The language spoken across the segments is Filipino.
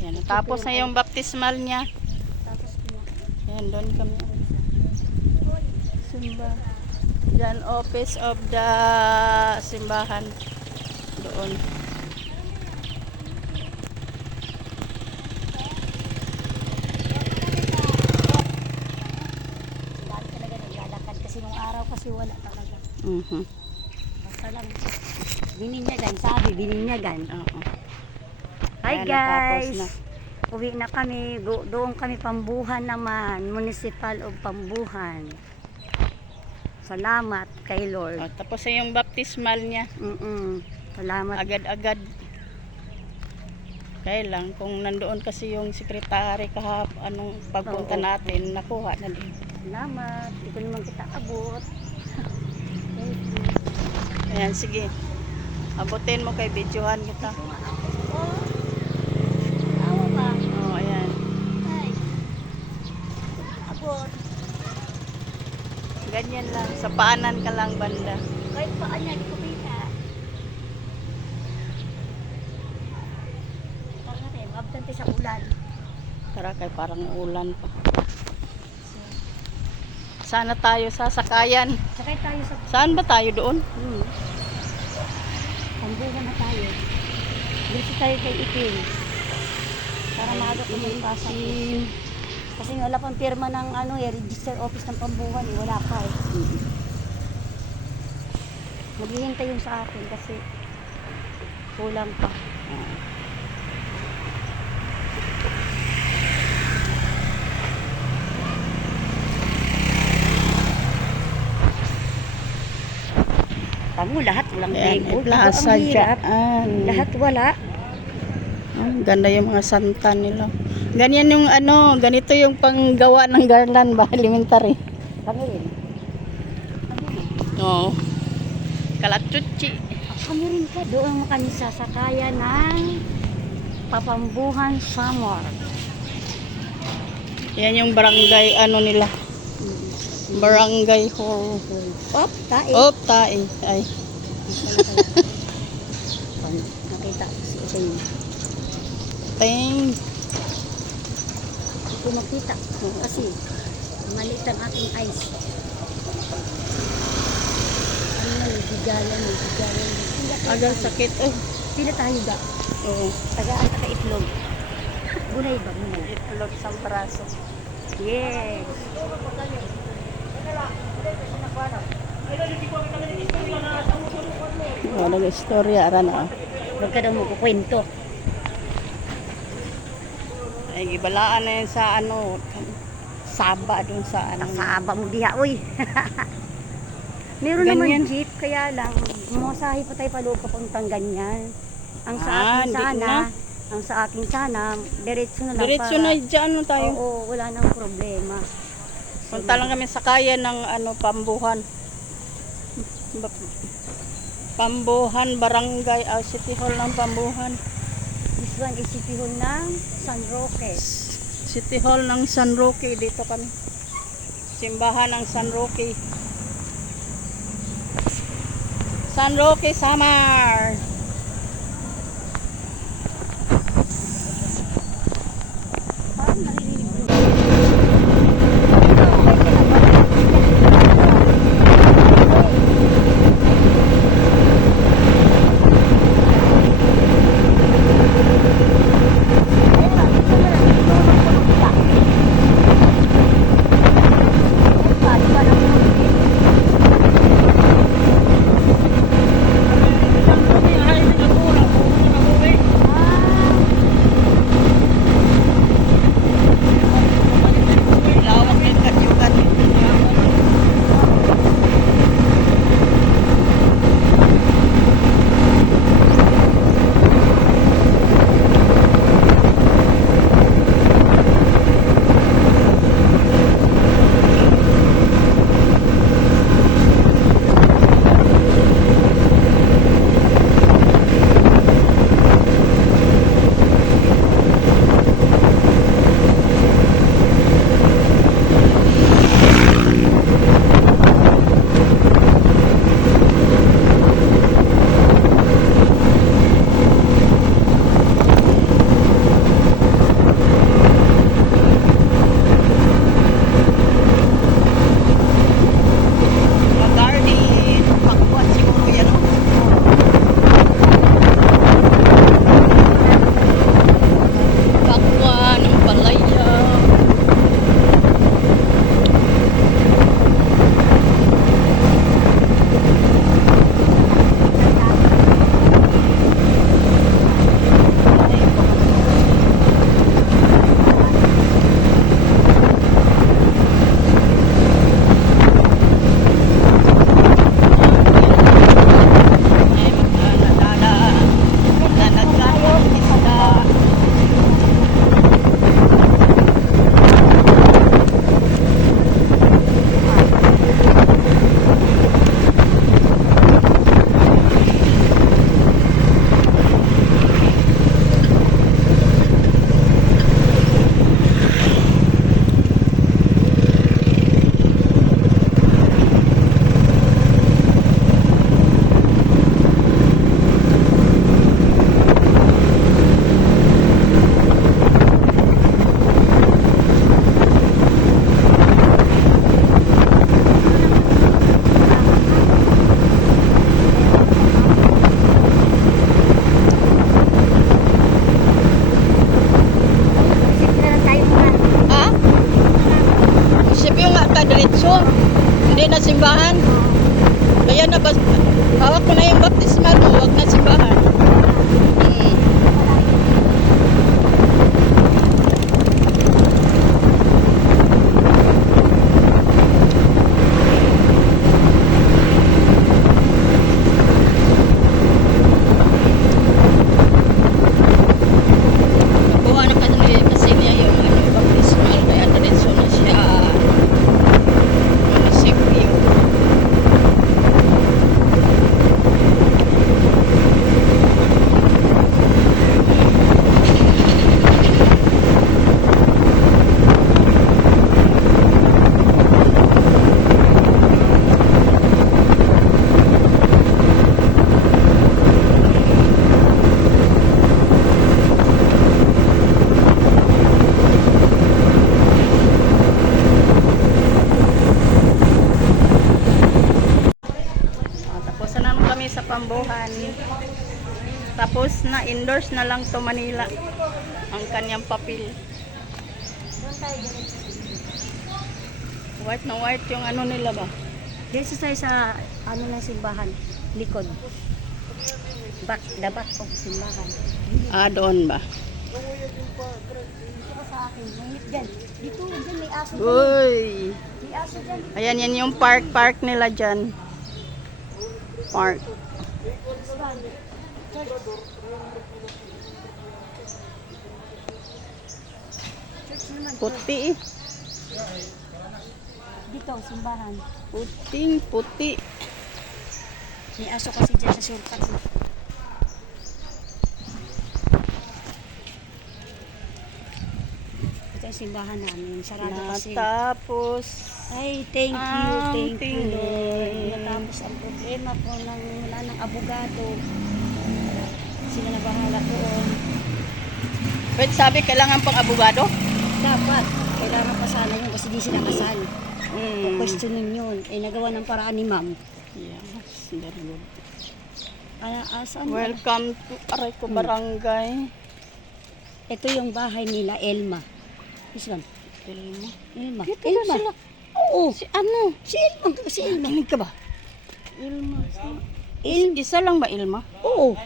Yan, tapos na yung baptismal niya. Tapos Yan, doon kami. Simba. Diyan, office of the simbahan. Doon. dami talaga naglalakad kasi nung araw kasi wala talaga. Basta lang bininyagan, sabi bininyagan. Oo. Hi Ayan, natapos guys! na. Uwi na kami. Doon kami Pambuhan naman. Municipal of Pambuhan. Salamat kay Lord. Oh, tapos na yung baptismal niya. Salamat. Agad-agad. Kaya lang, kung nandoon kasi yung sekretary anong pagpunta Oo. natin, nakuha na din. Salamat. Hindi ko naman kita abot. Thank you. Ayan, sige. Abutin mo kay videohan kita. Awa ba? Oh, ayan. Ay. Abot. Ganyan lang. Sa paanan ka lang banda. Kahit paan niya, hindi ko kita. Tara natin, mabtante sa ulan. Tara kay parang ulan pa. Sana tayo sasakayan. Sakay tayo sa... Saan ba tayo doon? Pambuhan na tayo. Dito tayo kay Itin. Para maaga ko may pasok. Kasi wala pang pirma ng register office ng Pambuhan. Wala pa eh. Maghihintay yung sa akin kasi kulang pa. Tamo lahat walang Ayan, bego. plaza Ang hirap. dyan. Lahat wala. Ang ganda yung mga santa nila. Ganyan yung ganito yung panggawa ng garland ba? Elementary. Kami rin. Oo. Kalatuchi. Kami rin ka. Doon kami sasakayan ng Papambuhan Summer. Yan yung barangay nila. Barangay hall. Op, tae. Oh, tae. Ay. Nakita si Utoy. Thank. Hindi ko makita. Kasi maliit ang aking eyes. Ano na, bigayan. Agal sakit. Eh. Sila tayo ga. Oo. Tagaan ka itlog. Gulay ba? Gulay. Itlog sa braso. Yes. Oh, nag-istorya ara na. Huwag ka daw magkukwento. Ay, gibalaan na yan sa Saba dun sa Nasaba mo diha, uy. Meron Ganyan. naman jeep, kaya lang, masahe pa tayo paloob papuntang ganyan. Ang sa akin hindi sana, na. ang sa akin sana, diretso na lang Diretso na dyan tayo. Oo, wala nang problema. Punta lang kami sa kaya ng Pambuhan. Pambuhan Barangay, City Hall ng Pambuhan. This one is City Hall ng San Roque. City Hall ng San Roque, dito kami. Simbahan ng San Roque. San Roque, Samar. Parang naririnig ko. Hindi na simbahan. Kaya na bas hawak ko na yung baptismal mo, wag na simbahan. Hmm. Kuha na kasi niya yung baptismal kaya diretso na siya. Munisipyo. Tapos na naman kami sa Pambuhan. Tapos na endorse na lang to Manila ang kanyang papel. Doon tayo diretso. White na white yung ano nila ba? Diretso tayo sa ano ng simbahan. Likod. The back of simbahan. Ah, doon ba? Dito ka sa akin. Mainit dyan. Dito, dyan may aso dyan. Uy! May aso dyan. Ayan, yan yung park nila dyan. Park. This one. Church. Church naman. Puti eh. Dito, simbahan. Puting puti. May aso kasi dyan sa shortcut. Ito ang simbahan namin. Sarado kasi. Natapos. Ay, thank you, Ang thank you, Lord. tingin. Natapos ang problema ko nang wala ng abogado. Sila na bahala doon. Wait, sabi kailangan pang abogado? Dapat, kailangan pa sana yun kasi di sila kasal. Mm. Questionin yun. Eh, nagawa ng paraan ni ma'am. Yes, very good. Saan? Welcome to Aray ko Barangay. Ito yung bahay nila, Elma. This one. Ilmo. Elma. Dito Elma. na sila. Oo. Si ano? Si Elma. Si Elma. Nakinig ka ba? Ilma. Isa lang ba Ilma? Oo.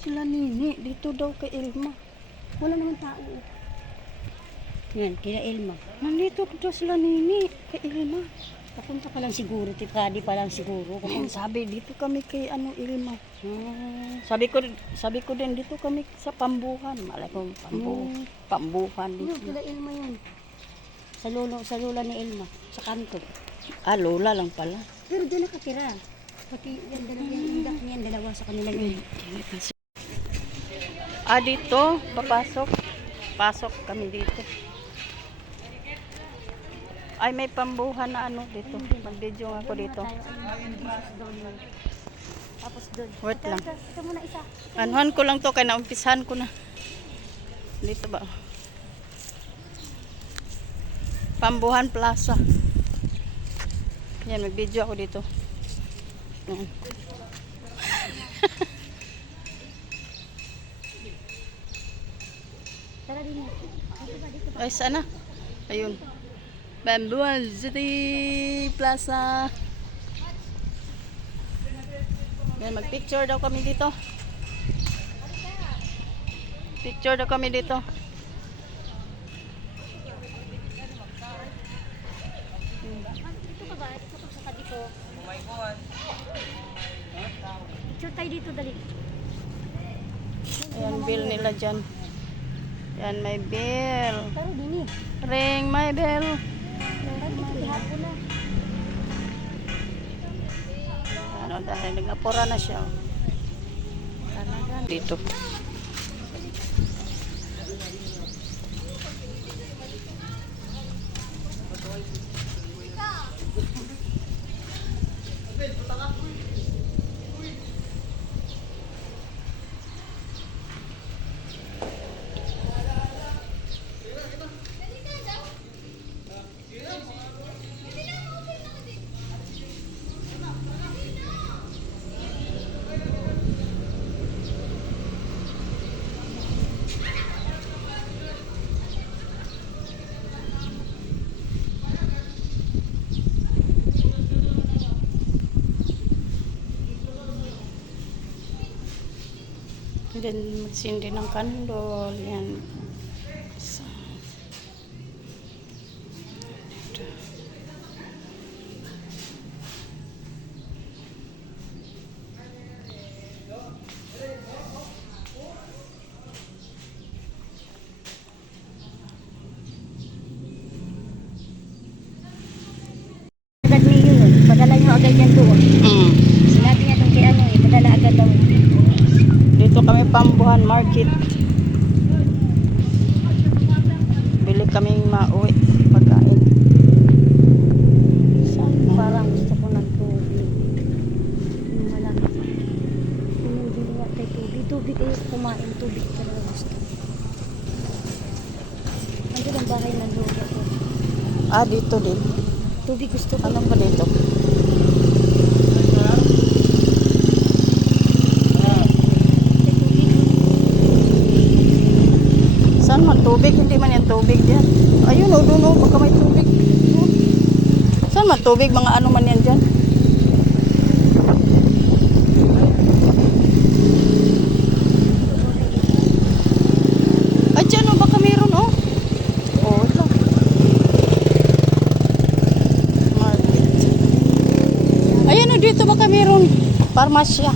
Sila Nini. Dito daw kay Ilma. Wala naman tao. Yan, kila Elma. Nandito daw sila Nini. Kay Ilma. Papunta pa lang siguro. Tikadi pa lang siguro. Ayun, sabi dito kami kay ano Ilma. Ah, Sabi ko din dito kami sa Pambuhan. Malay ko Pambuhan yun, dito. kila Elma yun. Sa lula ni Elma. Sa kanto. Ah, lola lang pala. Pero doon nakatira. Pati yan, dalawa sa kanila yun. Ah, dito, papasok. Pasok kami dito. Ay, may Pambuhan na ano dito. Mag-video nga ako dito. Tapos doon. Wait lang. Ito muna isa. Anuhan ko lang to, kaya naumpisahan ko na. Dito ba? Pambuhan Plaza. Yan, mag-video ako dito. Yan. Tara din mo. Dito ba, dito ba? Ay, sana? Ayun. Pambuhan City Plaza. Yan, mag-picture daw kami dito. Picture daw kami dito. Dito ka ba? Dito ka sa tabi ko. Picture tayo dito, dali. Ayan, bill nila dyan. Yan, may bill. Taro din eh. Ring my bell. Hapon na. Ano, dahil nag-apura na siya. Talaga. Dito. din magsindi ng kandol. Yan. So, Agad niyo yun. Padala niyo agad yan doon. mm. Sinabi niya doon kay ano eh. Padala agad daw. Dito kami Pambuhan Market. Bili kaming mauwi pagkain. Sana. Parang gusto ko ng tubig. Yung malaki. Yung hindi niya kay tubig. Tubig eh. Kumain tubig talaga gusto. Nandun ang bahay ng lupa ko. Ah, dito din. Tubig gusto ko. Ano pa dito? Saan man tubig? Hindi man yan tubig dyan. Ayun o, doon o, baka may tubig. Saan man tubig? Mga ano man yan dyan? Ay, dyan o, baka mayroon o. Oo, ito. Market. Ayan o, dito baka mayroon. Parmasya.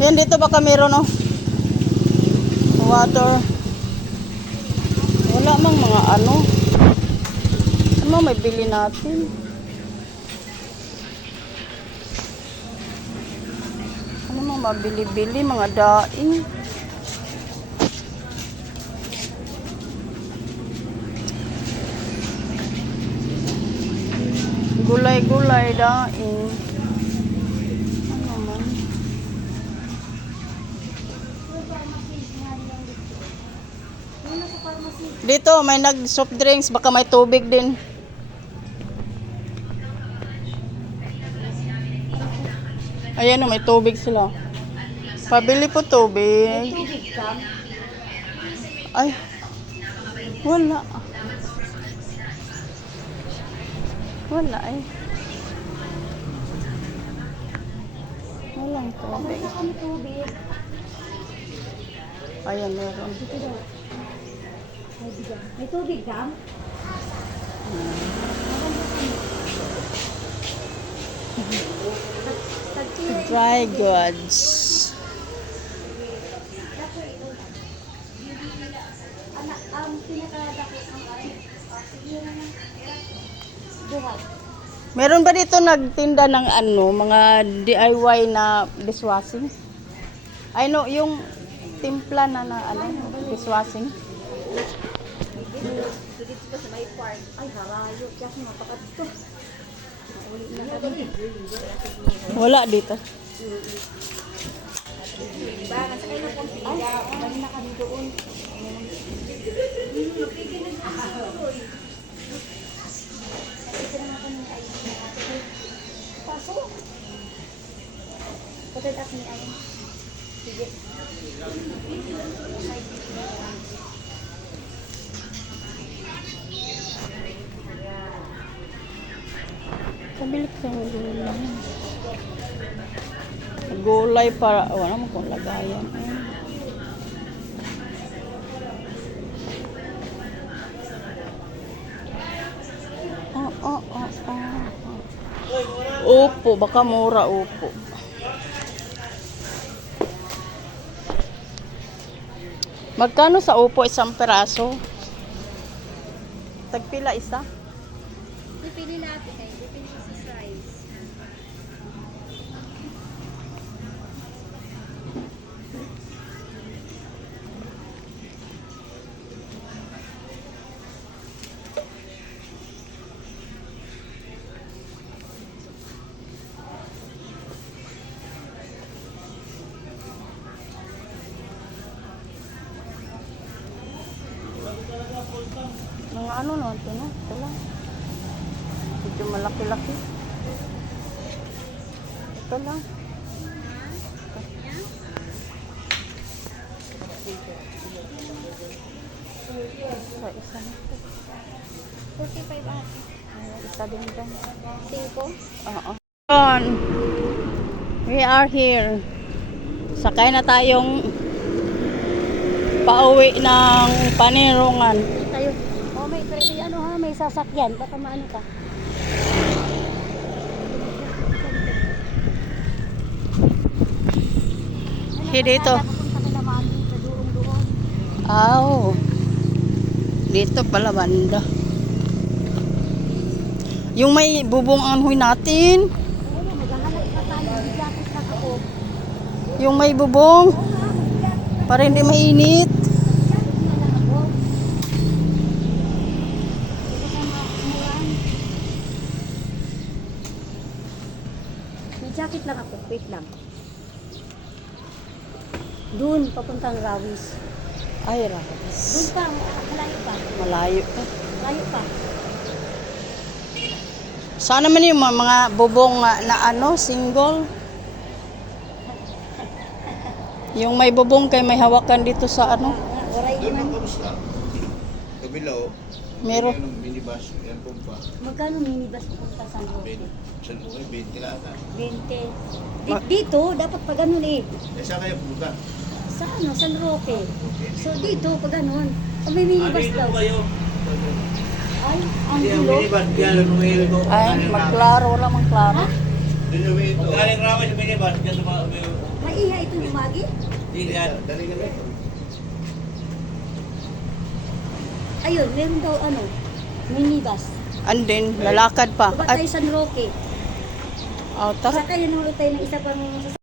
Yan dito baka mayroon o. Water. Wala mang mga ano. Ano may bili natin? Ano mang mabili-bili? Mga daing. Gulay-gulay daing. Ano man? Dito may nag soft drinks, baka may tubig din. Ayan o, may tubig sila. Pabili po tubig. Tubig ka. Ay, wala. Wala ay. Walang tubig. Gusto kami tubig. Ayan, meron. Dito daw. May tubig ka? Dry goods. Anak, pinakadakot ang ay. Sige na lang. Buhat. Meron ba dito nagtinda ng ano, mga DIY na dishwashing? Ay no, yung timpla na ano, dishwashing. Dito pa sa may park. Ay, harayo. Kasi matakat ito. Ulit na kami. Wala dito. Bakit sa kayo ng pampiga? Bali na kami doon. Ito naman kami ay pasok. Patad ako ni Ayan. Sige. Pabili ka ng gulay. Gulay para, wala mo kung lagayan. Upo, baka mura upo. Magkano sa upo isang peraso? Tagpila isa? Pipili natin kayo. Pipili sa size. Mga ano naman ito, no? Ito lang. Medyo malaki-laki. Ito lang. Sa isa na ito. 45 ate. Isa din dyan. 5? Oo. Yun. We are here. Sakay na tayong pauwi ng Panirungan. Tayo. Oh, may ano ha, may sasakyan. Baka maano ka. Dito. Papunta ka naman dito, doon. Aw. Dito pala banda. Yung may bubong anhoy natin. Oo, maghahanap pa tayo. Bigakit na ako. Yung may bubong. Para hindi mainit. May jacket lang ako. Wait lang. Doon, papuntang Rawis. Ay, Doon Rawis. pa, malayo pa. Malayo pa. Malayo pa. Sana man yung mga bubong na ano, single. Yung may bubong kay may hawakan dito sa ano. Oray Doon naman. ang kamusta? Kabila o. Meron. Yung minibus, yan pompa. Magkano minibus papunta sa Roque? San mo kayo, 20 lang ata. 20. Dito, dapat pa ganun eh. Eh, saan kayo pumunta? Sa ano, San Roque. So dito, pa ganun. O may minibus daw. Ay, ang gulo. yan, lumili ko. Ay, magklaro lang, magklaro. Ha? Doon yung ito. Galing Rawis sa minibus, dyan sa mga... Maiha ito lumagi? Dali ka rin. Ayun, meron daw ano, minibus. Andin, lalakad pa. Baba At, tayo San Roque. oh, tara. Sakay na naman tayo ng isa pang